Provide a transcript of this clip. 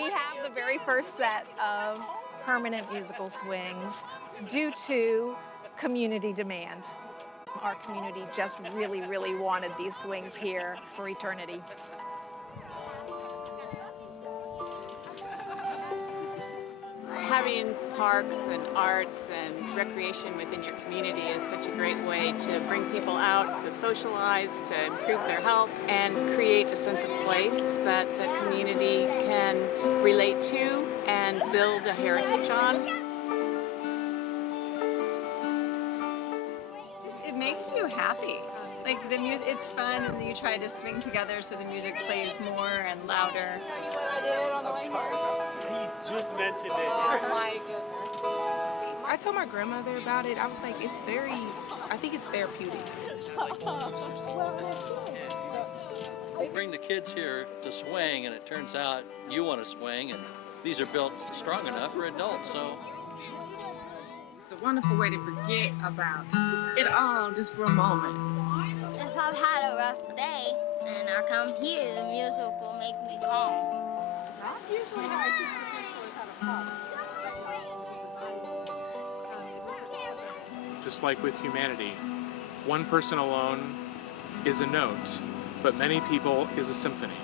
We have the very first set of permanent musical swings due to community demand. Our community just really, really wanted these swings here for eternity. Having parks and arts and recreation within your community is such a great way to bring people out, to socialize, to improve their health, and create a sense of place that the community can relate to and build a heritage on. It makes you happy. Like the music, it's fun, and you try to swing together so the music plays more and louder. He just mentioned it. Oh my goodness. I told my grandmother about it. I was like, I think it's therapeutic. Bring the kids here to swing, and it turns out you want to swing, and these are built strong enough for adults, so. It's a wonderful way to forget about it all just for a moment. If I've had a rough day and I come here, the music will make me calm. That's usually how I teach the kids how to Just like with humanity, one person alone is a note, but many people is a symphony.